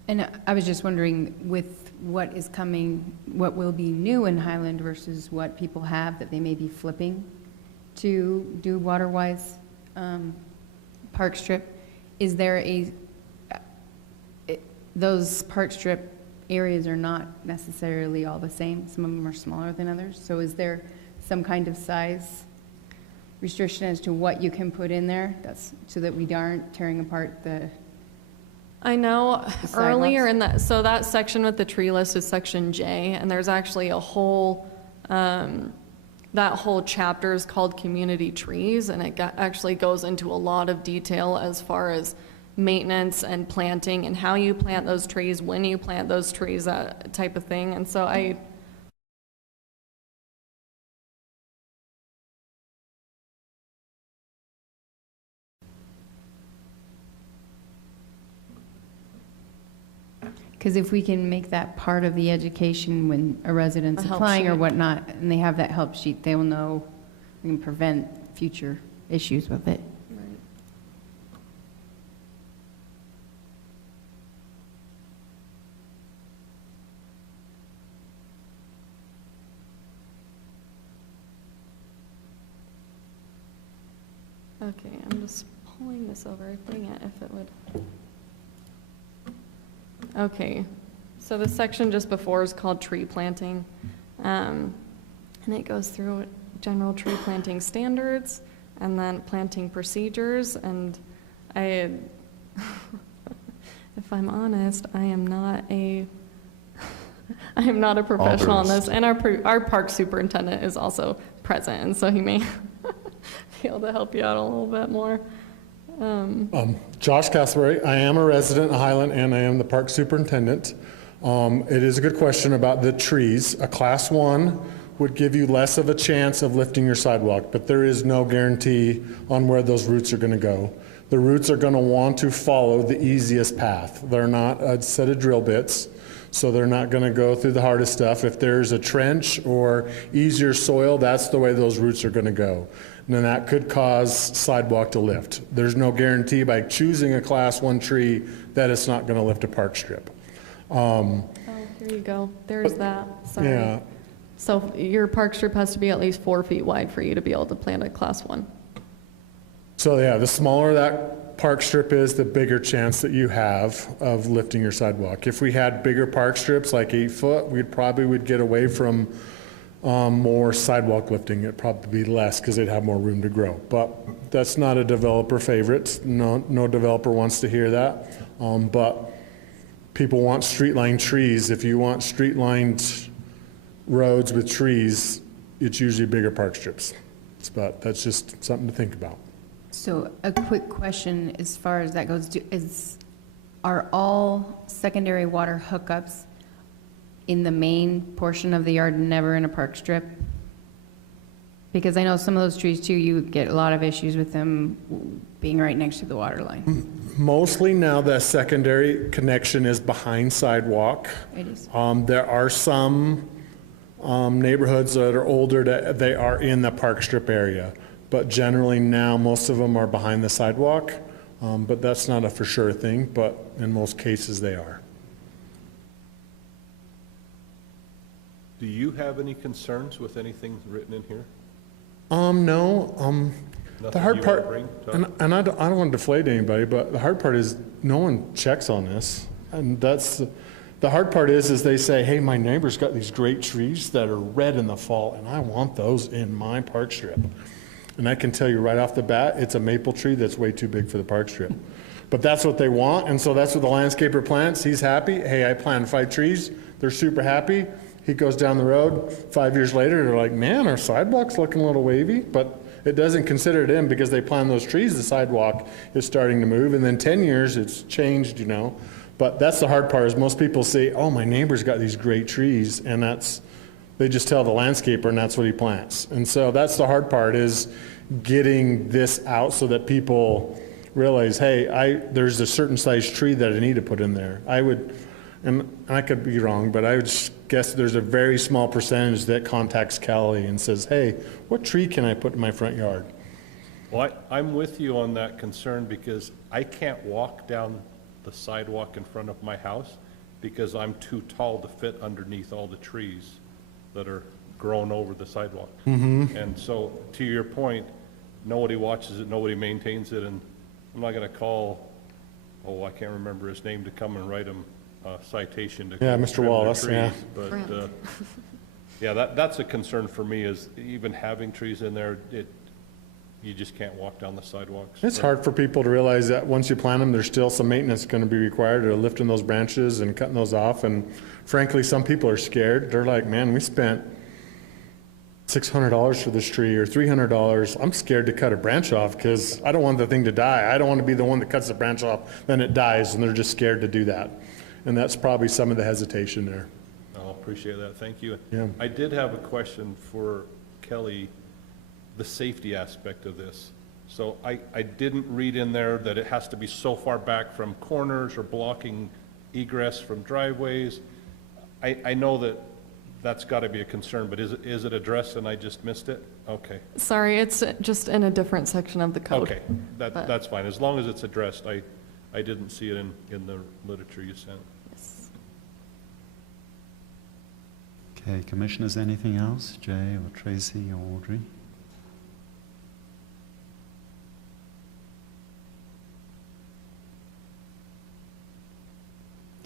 And I was just wondering, with what is coming, what will be new in Highland versus what people have that they may be flipping to do water-wise park strip, is there those park strip areas are not necessarily all the same. Some of them are smaller than others. So is there some kind of size restriction as to what you can put in there? That's so that we aren't tearing apart the... I know earlier in that, so that section with the tree list is section J, and there's actually a whole, that whole chapter is called community trees, and it actually goes into a lot of detail as far as maintenance and planting and how you plant those trees, when you plant those trees, that type of thing. And so Because if we can make that part of the education when a resident's applying or whatnot, and they have that help sheet, they will know we can prevent future issues with it. Right. Okay, I'm just pulling this over, dang it, if it would. Okay, so the section just before is called tree planting. And it goes through general tree planting standards and then planting procedures. And I, if I'm honest, I am not a professional on this. And our park superintendent is also present, and so he may be able to help you out a little bit more. Josh Castleberry, I am a resident of Highland and I am the park superintendent. It is a good question about the trees. A class 1 would give you less of a chance of lifting your sidewalk, but there is no guarantee on where those roots are going to go. The roots are going to want to follow the easiest path. They're not a set of drill bits, so they're not going to go through the hardest stuff. If there's a trench or easier soil, that's the way those roots are going to go. And then that could cause sidewalk to lift. There's no guarantee by choosing a class 1 tree that it's not going to lift a park strip. Oh, here you go. There's that. Sorry. Yeah. So your park strip has to be at least 4 feet wide for you to be able to plant a class 1. So yeah, the smaller that park strip is, the bigger chance that you have of lifting your sidewalk. If we had bigger park strips, like 8 foot, we probably would get away from more sidewalk lifting. It'd probably be less because they'd have more room to grow. But that's not a developer favorite. No developer wants to hear that. But people want street-lined trees. If you want street-lined roads with trees, it's usually bigger park strips. But that's just something to think about. So a quick question as far as that goes, are all secondary water hookups in the main portion of the yard, never in a park strip? Because I know some of those trees too, you get a lot of issues with them being right next to the water line. Mostly now the secondary connection is behind sidewalk. It is. There are some neighborhoods that are older that they are in the park strip area. But generally now, most of them are behind the sidewalk. But that's not a for sure thing, but in most cases they are. Do you have any concerns with anything written in here? No. The Nothing hard you part, wanna bring, Tom? and I don't want to deflate anybody, but the hard part is no one checks on this. And that's, the hard part is they say, hey, my neighbor's got these great trees that are red in the fall, and I want those in my park strip. And I can tell you right off the bat, it's a maple tree that's way too big for the park strip. But that's what they want, and so that's what the landscaper plants. He's happy. Hey, I planted 5 trees. They're super happy. He goes down the road. 5 years later, they're like, man, our sidewalk's looking a little wavy. But it doesn't consider it in because they planted those trees. The sidewalk is starting to move. And then 10 years, it's changed, you know. But that's the hard part is most people say, oh, my neighbor's got these great trees. And that's, they just tell the landscaper, and that's what he plants. And so that's the hard part is getting this out so that people realize, hey, there's a certain size tree that I need to put in there. I would, and I could be wrong, but I would guess there's a very small percentage that contacts Kelly and says, hey, what tree can I put in my front yard? Well, I'm with you on that concern because I can't walk down the sidewalk in front of my house because I'm too tall to fit underneath all the trees that are grown over the sidewalk. And so, to your point, nobody watches it, nobody maintains it, and I'm not gonna call, I can't remember his name, to come and write him a citation to. Yeah, Mr. trim their Wallace, yeah. trees. But, yeah, that's a concern for me is even having trees in there, you just can't walk down the sidewalks. It's hard for people to realize that once you plant them, there's still some maintenance going to be required of lifting those branches and cutting those off. And frankly, some people are scared. They're like, man, we spent $600 for this tree or $300. I'm scared to cut a branch off because I don't want the thing to die. I don't want to be the one that cuts the branch off, then it dies, and they're just scared to do that. And that's probably some of the hesitation there. I'll appreciate that, thank you. Yeah. I did have a question for Kelly, the safety aspect of this. So I didn't read in there that it has to be so far back from corners or blocking egress from driveways. I know that that's got to be a concern, but is it addressed and I just missed it? Okay. Sorry, it's just in a different section of the code. Okay, that's fine. As long as it's addressed, I didn't see it in the literature you sent. Yes. Okay, commissioners, anything else? Jay or Tracy or Audrey?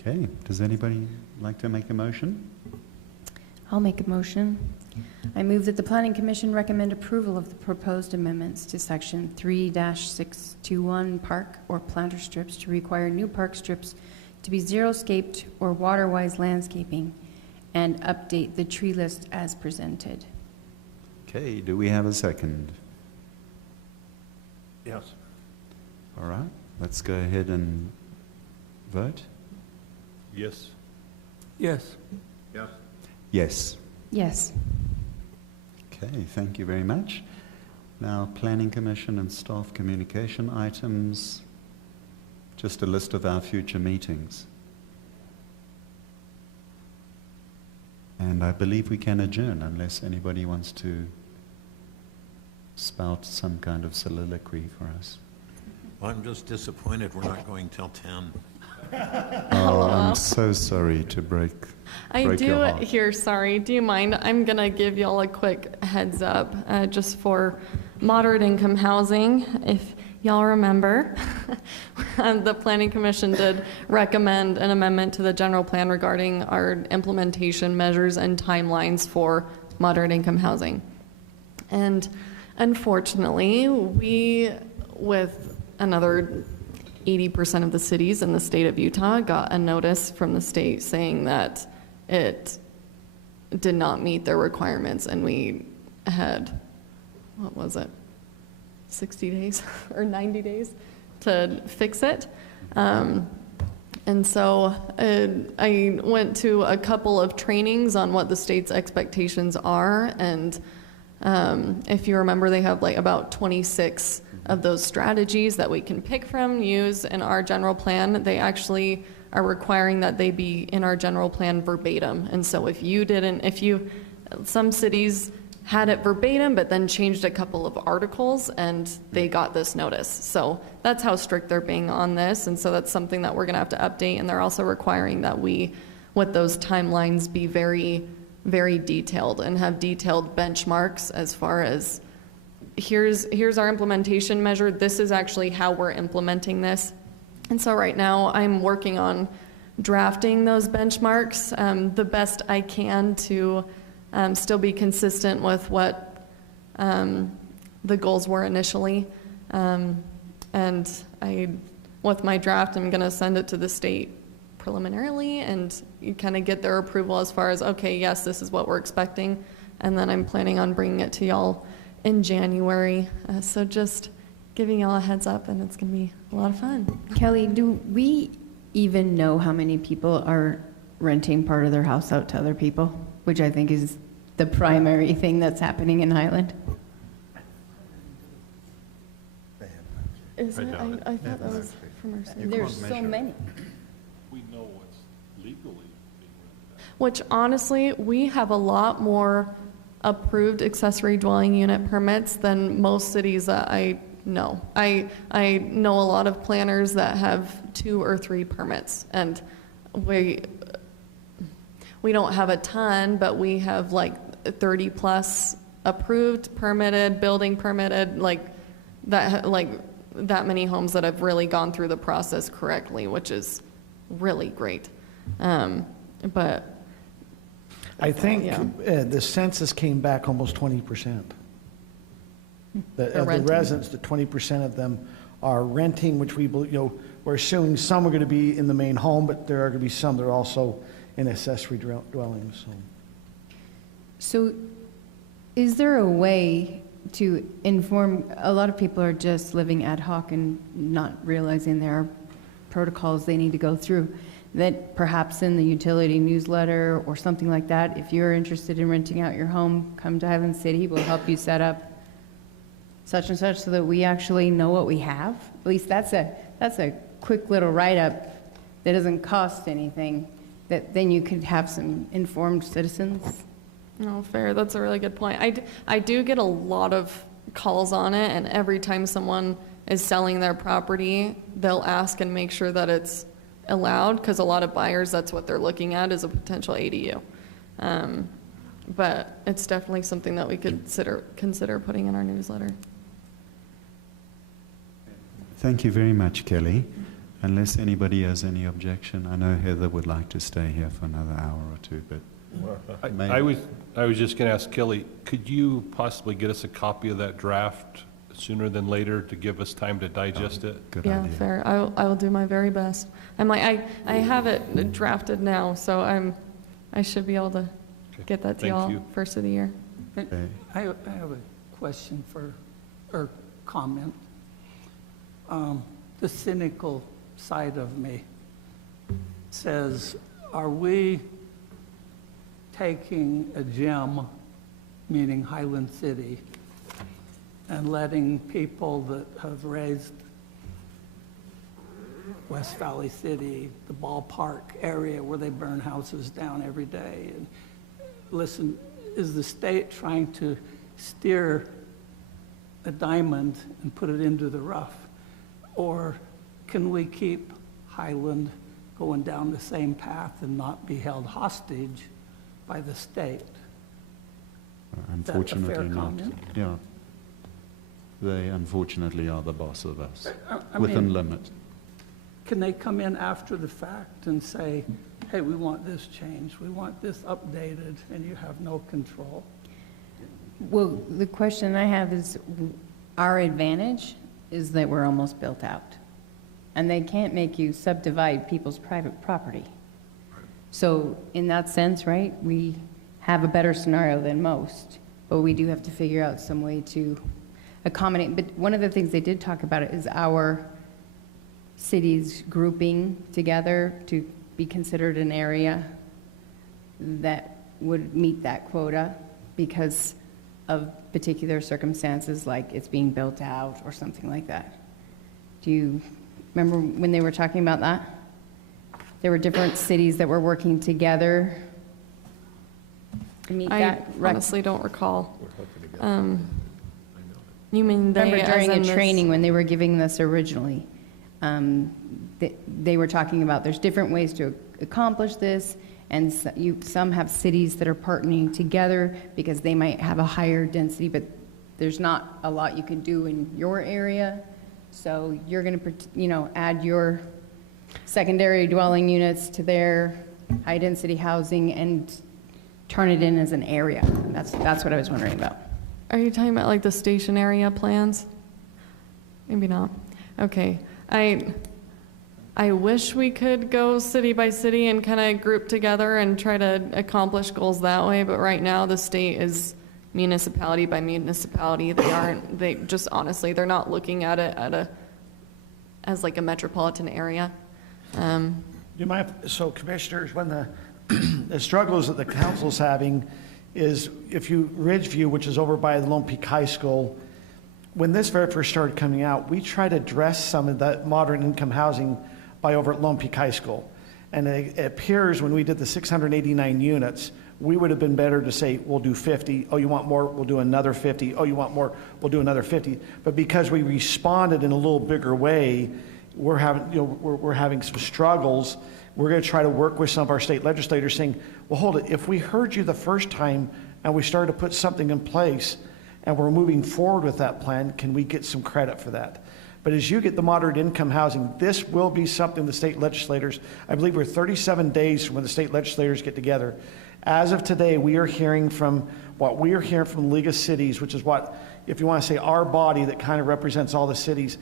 Okay, does anybody like to make a motion? I'll make a motion. I move that the Planning Commission recommend approval of the proposed amendments to Section 3-621 park or planter strips to require new park strips to be xeriscaped or water-wise landscaping and update the tree list as presented. Okay, do we have a second? Yes. All right, let's go ahead and vote. Yes. Yes. Yes. Yes. Yes. Okay, thank you very much. Now, Planning Commission and staff communication items, just a list of our future meetings. And I believe we can adjourn unless anybody wants to spout some kind of soliloquy for us. Well, I'm just disappointed we're not going till 10. Oh, I'm so sorry to break your heart. Sorry, do you mind? I'm gonna give y'all a quick heads up, just for moderate income housing. If y'all remember, the Planning Commission did recommend an amendment to the general plan regarding our implementation measures and timelines for moderate income housing. And unfortunately, we, with another 80% of the cities in the state of Utah, got a notice from the state saying that it did not meet their requirements, and we had, what was it, 60 days or 90 days to fix it. And so I went to a couple of trainings on what the state's expectations are, and if you remember, they have like about 26 of those strategies that we can pick from, use in our general plan. They actually are requiring that they be in our general plan verbatim. And so some cities had it verbatim, but then changed a couple of articles, and they got this notice. So that's how strict they're being on this. And so that's something that we're gonna have to update. And they're also requiring that we, with those timelines, be very, very detailed and have detailed benchmarks as far as here's our implementation measure. This is actually how we're implementing this. And so right now I'm working on drafting those benchmarks the best I can to still be consistent with what the goals were initially. And with my draft, I'm gonna send it to the state preliminarily and you kind of get their approval as far as, okay, yes, this is what we're expecting. And then I'm planning on bringing it to y'all in January. So just giving y'all a heads up, and it's gonna be a lot of fun. Kelly, do we even know how many people are renting part of their house out to other people? Which I think is the primary thing that's happening in Highland. Is it? I thought that was from our city. There's so many. We know what's legally being rented out. Which honestly, we have a lot more approved accessory dwelling unit permits than most cities that I know. I know a lot of planners that have 2 or 3 permits, and we don't have a ton, but we have like 30 plus approved, permitted, building permitted, like that many homes that have really gone through the process correctly, which is really great. But I think yeah. the census came back almost 20%. The renting. residents, the 20% of them are renting, which we, we're assuming some are going to be in the main home, but there are going to be some that are also in accessory dwellings. So is there a way to inform, a lot of people are just living ad hoc and not realizing there are protocols they need to go through, that perhaps in the utility newsletter or something like that, if you're interested in renting out your home, come to Highland City, we'll help you set up such and such so that we actually know what we have. At least that's a quick little write-up that doesn't cost anything, that then you could have some informed citizens. No, fair. That's a really good point. I do get a lot of calls on it, and every time someone is selling their property, they'll ask and make sure that it's allowed, because a lot of buyers, that's what they're looking at, is a potential ADU. But it's definitely something that we could consider putting in our newsletter. Thank you very much, Kelly. unless anybody has any objection, I know Heather would like to stay here for another hour or two, but I was just going to ask Kelly, could you possibly get us a copy of that draft sooner than later to give us time to digest it? good Yeah, idea. fair. I will do my very best. I'm like, I have it drafted now, so I should be able to get that to Thank y'all you. first of the year. Okay. I have a question or comment. The cynical side of me says, are we taking a gem, meaning Highland City, and letting people that have raised West Valley City, the ballpark area where they burn houses down every day? And listen, is the state trying to steer a diamond and put it into the rough? Or can we keep Highland going down the same path and not be held hostage by the state? Unfortunately fair not. comment? Yeah. They unfortunately are the boss of us, I within mean, limit. Can they come in after the fact and say, hey, we want this changed, we want this updated, and you have no control? Well, the question I have is, our advantage is that we're almost built out. And they can't make you subdivide people's private property. So in that sense, right, we have a better scenario than most, but we do have to figure out some way to accommodate. But one of the things they did talk about is our cities grouping together to be considered an area that would meet that quota because of particular circumstances, like it's being built out or something like that. Do you remember when they were talking about that? There were different cities that were working together to meet I that. honestly don't recall. You mean they, Remember during as in a this- training when they were giving this originally, they were talking about there's different ways to accomplish this, and some have cities that are partnering together because they might have a higher density, but there's not a lot you can do in your area. So you're going to, add your secondary dwelling units to their high-density housing and turn it in as an area. That's what I was wondering about. Are you talking about like the station area plans? Maybe not. Okay. I wish we could go city by city and kind of group together and try to accomplish goals that way, but right now the state is municipality by municipality. They just honestly, they're not looking at it as like a metropolitan area. You might, so commissioners, when the struggles that the council's having is, if you, Ridgeview, which is over by the Lone Peak High School, when this very first started coming out, we tried to address some of that moderate income housing by over at Lone Peak High School. And it appears when we did the 689 units, we would have been better to say, we'll do 50. Oh, you want more? We'll do another 50. Oh, you want more? We'll do another 50. But because we responded in a little bigger way, we're having some struggles. We're going to try to work with some of our state legislators saying, well, hold it. If we heard you the first time and we started to put something in place and we're moving forward with that plan, can we get some credit for that? But as you get the moderate income housing, this will be something the state legislators, I believe we're 37 days from when the state legislators get together. As of today, we are hearing from what we are hearing from the League of Cities, which is what, if you want to say our body that kind of represents all the cities,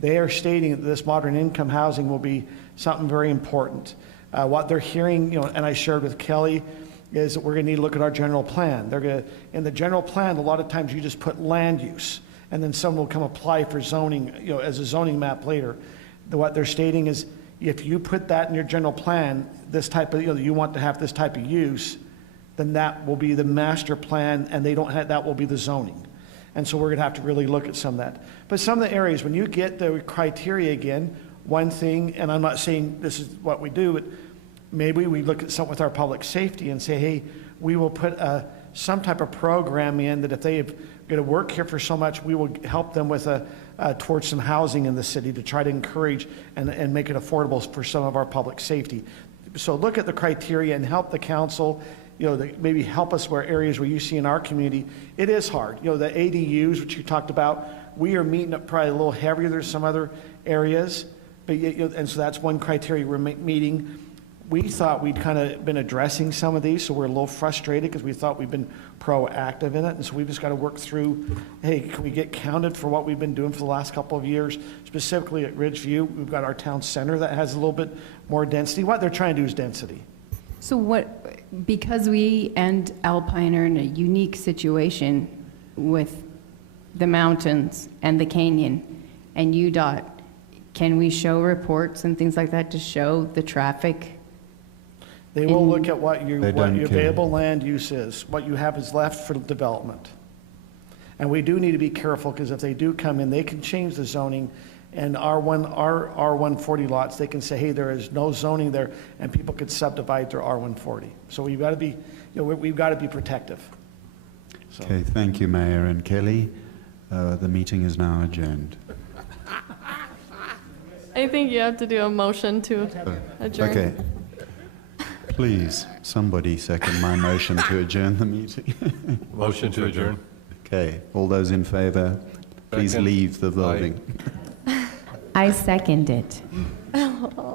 they are stating that this moderate income housing will be something very important. What they're hearing, and I shared with Kelly, is that we're going to need to look at our general plan. They're going to, in the general plan, a lot of times you just put land use, and then someone will come apply for zoning, as a zoning map later. What they're stating is, if you put that in your general plan, this type of, you want to have this type of use, then that will be the master plan, and they don't have, that will be the zoning. And so we're going to have to really look at some of that. But some of the areas, when you get the criteria again, one thing, and I'm not saying this is what we do, but maybe we look at something with our public safety and say, hey, we will put some type of program in that if they are going to work here for so much, we will help them with towards some housing in the city to try to encourage and make it affordable for some of our public safety. So look at the criteria and help the council, maybe help us where areas where you see in our community, it is hard. The ADUs, which you talked about, we are meeting up probably a little heavier than some other areas. But, and so that's one criteria we're meeting. We thought we'd kind of been addressing some of these, so we're a little frustrated because we thought we'd been proactive in it. And so we've just got to work through, hey, can we get counted for what we've been doing for the last couple of years? Specifically at Ridgeview, we've got our town center that has a little bit more density. What they're trying to do is density. So what, because we and Alpine are in a unique situation with the mountains and the canyon and UDOT, can we show reports and things like that to show the traffic? They will look at what your They don't care. available land use is, what you have is left for development. And we do need to be careful, because if they do come in, they can change the zoning, and our R140 lots, they can say, hey, there is no zoning there, and people could subdivide their R140. So we've got to be, we've got to be protective. So. Okay, thank you, Mayor and Kelly. The meeting is now adjourned. I think you have to do a motion to adjourn. Okay. Please, somebody second my motion to adjourn the meeting. Motion to adjourn. Okay, all those in favor, please Second. leave the building. I second it. Oh,